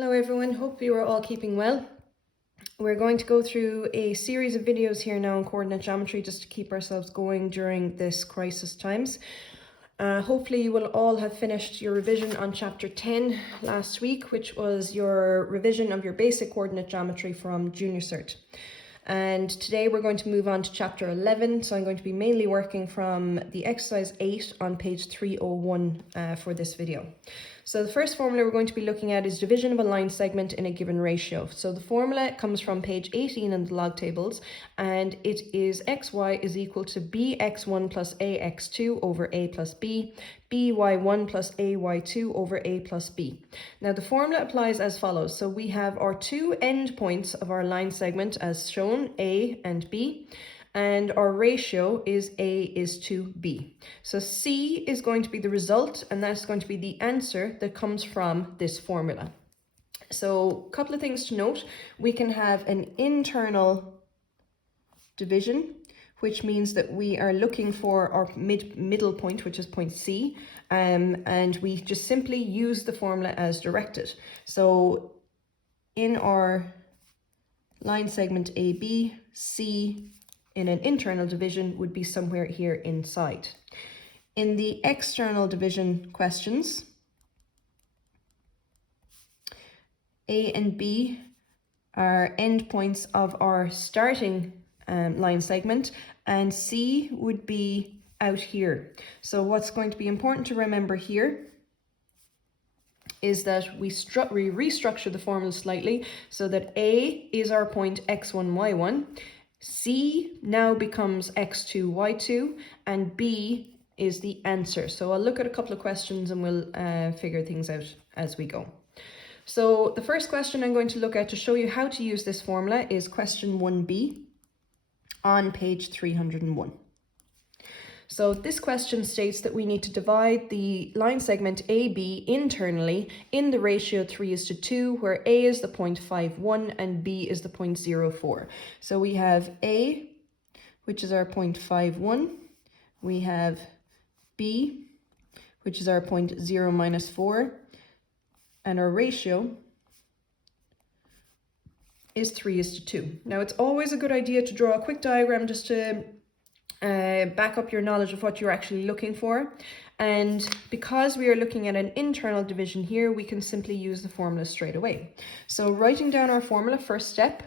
Hello everyone, hope you are all keeping well. We're going to go through a series of videos here now on coordinate geometry just to keep ourselves going during this crisis times. Hopefully you will all have finished your revision on chapter 10 last week, which was your revision of your basic coordinate geometry from junior cert. And today we're going to move on to chapter 11, so I'm going to be mainly working from the exercise 8 on page 301 for this video. So the first formula we're going to be looking at is division of a line segment in a given ratio. So the formula comes from page 18 in the log tables, and it is xy is equal to bx1 plus ax2 over a plus b, by1 plus ay2 over a plus b. Now the formula applies as follows. So we have our two endpoints of our line segment as shown, a and b, and our ratio is a is to b. So c is going to be the result, and that's going to be the answer that comes from this formula. So a couple of things to note. We can have an internal division, which means that we are looking for our middle point, which is point C, and we just simply use the formula as directed. So in our line segment AB, C in an internal division would be somewhere here inside. In the external division questions, A and B are endpoints of our starting line segment, and C would be out here. So what's going to be important to remember here is that we restructure the formula slightly so that A is our point x1, y1, C now becomes x2, y2, and B is the answer. So I'll look at a couple of questions and we'll figure things out as we go. So the first question I'm going to look at to show you how to use this formula is question 1b on page 301. So this question states that we need to divide the line segment AB internally in the ratio 3:2, where A is the 0.51 and B is the 0.04. So we have A, which is our 0.51. We have B, which is our 0.0-4. And our ratio is 3:2. Now it's always a good idea to draw a quick diagram just to back up your knowledge of what you're actually looking for. And because we are looking at an internal division here, we can simply use the formula straight away. So writing down our formula, first step,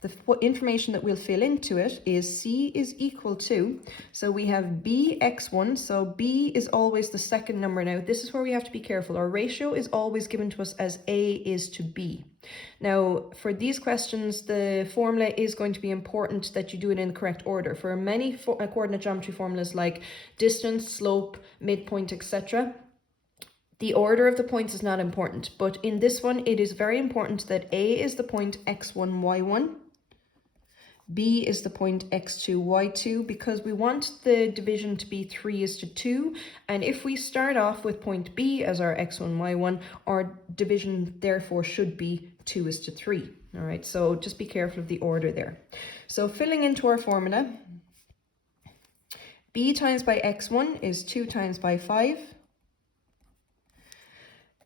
the information that we'll fill into it is C is equal to, so we have bx1, so B is always the second number. Now this is where we have to be careful. Our ratio is always given to us as A is to B. Now for these questions, the formula is going to be important that you do it in the correct order. For many coordinate geometry formulas like distance, slope, midpoint, etc., the order of the points is not important, but in this one it is very important that A is the point x1, y1, B is the point x2, y2, because we want the division to be 3:2. And if we start off with point B as our x1, y1, our division therefore should be 2:3. All right, so just be careful of the order there. So filling into our formula, B times by x1 is 2 times by 5.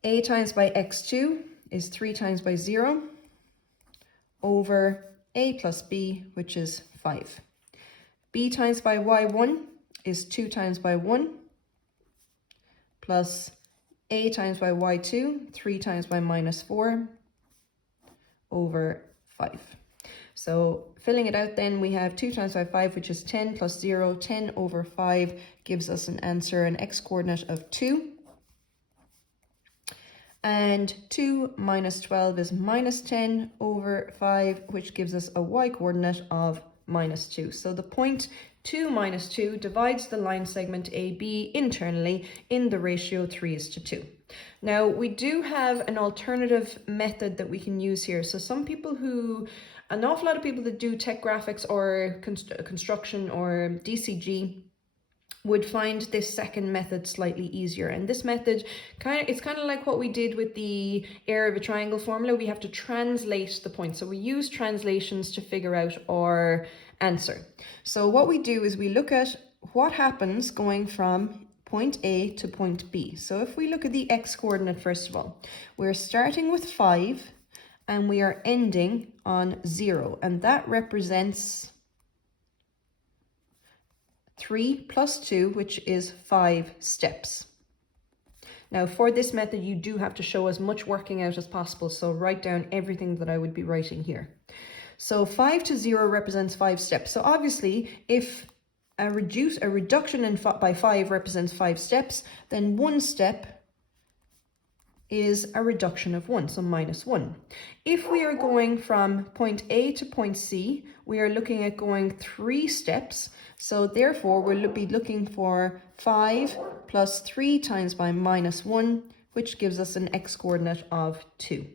A times by x2 is 3 times by 0 over A plus B, which is 5. B times by y1 is 2 times by 1, plus A times by y2, 3 times by -4, over 5. So filling it out then, we have 2 times by 5, which is 10, plus 0, 10 over 5 gives us an answer, an x-coordinate of 2. And 2 minus 12 is -10 over 5, which gives us a y-coordinate of -2. So the point 2 minus 2 divides the line segment AB internally in the ratio 3:2. Now we do have an alternative method that we can use here. So an awful lot of people that do tech graphics or construction or DCG would find this second method slightly easier. And this method, it's kind of like what we did with the area of a triangle formula. We have to translate the points. So we use translations to figure out our answer. So what we do is we look at what happens going from point A to point B. So if we look at the x coordinate first of all, we're starting with 5 and we are ending on 0, and that represents 3 plus 2, which is 5 steps. Now for this method, you do have to show as much working out as possible, so write down everything that I would be writing here. So 5 to 0 represents 5 steps. So obviously, if a reduction by 5 represents 5 steps, then 1 step is a reduction of 1, so -1. If we are going from point A to point C, we are looking at going 3 steps. So therefore, we'll be looking for 5 plus 3 times by -1, which gives us an x coordinate of 2.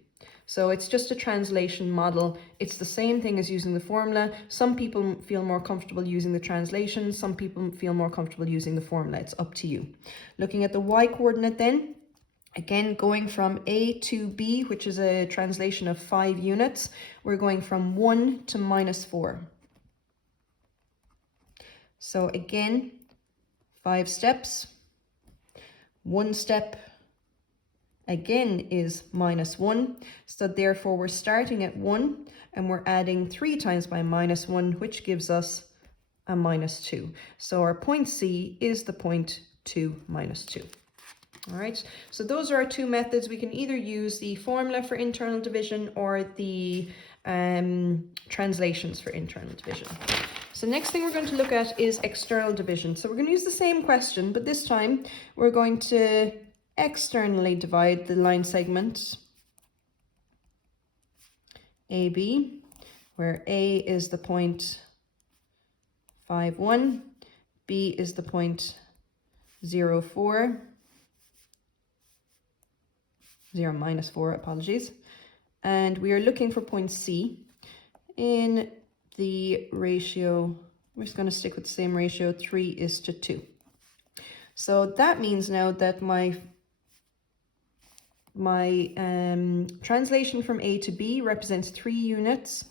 So it's just a translation model. It's the same thing as using the formula. Some people feel more comfortable using the translation. Some people feel more comfortable using the formula. It's up to you. Looking at the y coordinate then, again, going from A to B, which is a translation of 5 units, we're going from 1 to -4. So again, 5 steps. 1 step again is -1. So therefore we're starting at 1 and we're adding 3 times by -1, which gives us a -2. So our point C is the point 2 -2. All right, so those are our 2 methods. We can either use the formula for internal division or the translations for internal division. So next thing we're going to look at is external division. So we're going to use the same question, but this time we're going to externally divide the line segment AB, where A is the point 5, 1, B is the point 0, 4, 0 -4, apologies. And we are looking for point C in the ratio, we're just going to stick with the same ratio, 3:2. So that means now that my translation from A to B represents 3 units,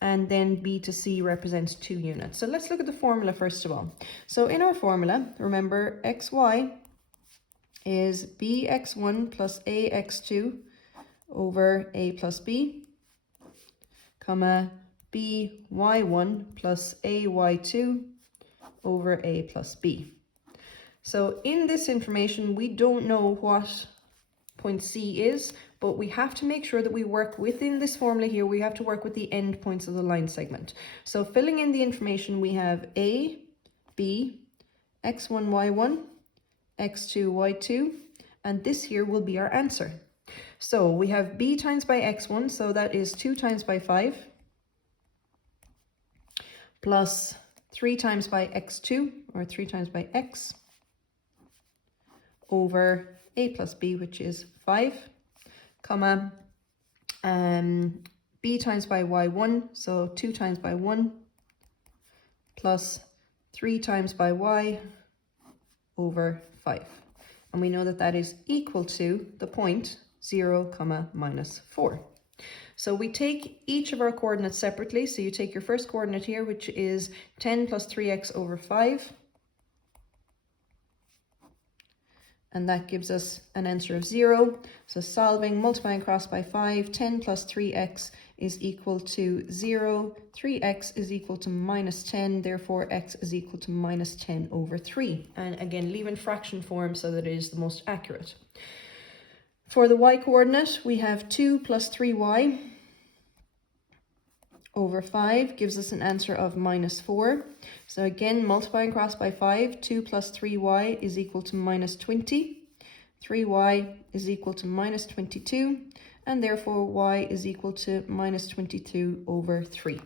and then B to C represents 2 units. So let's look at the formula first of all. So in our formula, remember xy is bx1 plus ax2 over a plus b, comma by1 plus ay2 over a plus b. So in this information, we don't know what point C is, but we have to make sure that we work within this formula here. We have to work with the end points of the line segment. So filling in the information, we have A, B, x1, y1, x2, y2, and this here will be our answer. So we have b times by x1, so that is 2 times by 5, plus 3 times by x2, or 3 times by x, over a plus b, which is 5, comma, b times by y1, so 2 times by 1, plus 3 times by y, over 5. And we know that that is equal to the point 0, -4. So we take each of our coordinates separately. So you take your first coordinate here, which is 10 plus 3x over 5. And that gives us an answer of 0. So solving, multiplying across by 5, 10 plus 3x is equal to 0. 3x is equal to -10. Therefore, x is equal to -10 over 3. And again, leave in fraction form so that it is the most accurate. For the y coordinate, we have 2 plus 3y over 5 gives us an answer of -4. So again, multiplying across by 5, 2 plus 3y is equal to -20. 3y is equal to -22, and therefore y is equal to -22 over 3.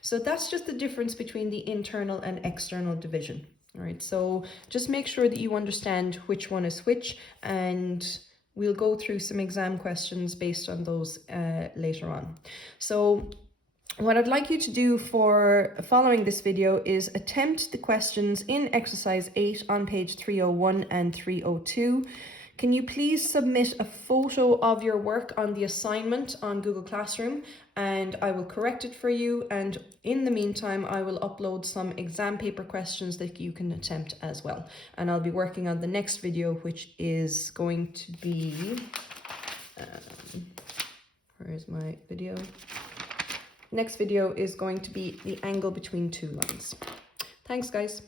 So that's just the difference between the internal and external division. All right, so just make sure that you understand which one is which, and we'll go through some exam questions based on those later on. So what I'd like you to do for following this video is attempt the questions in exercise 8 on page 301 and 302. Can you please submit a photo of your work on the assignment on Google Classroom, and I will correct it for you, and in the meantime I will upload some exam paper questions that you can attempt as well. And I'll be working on the next video, which is going to be where is my video? Next video is going to be the angle between two lines. Thanks guys.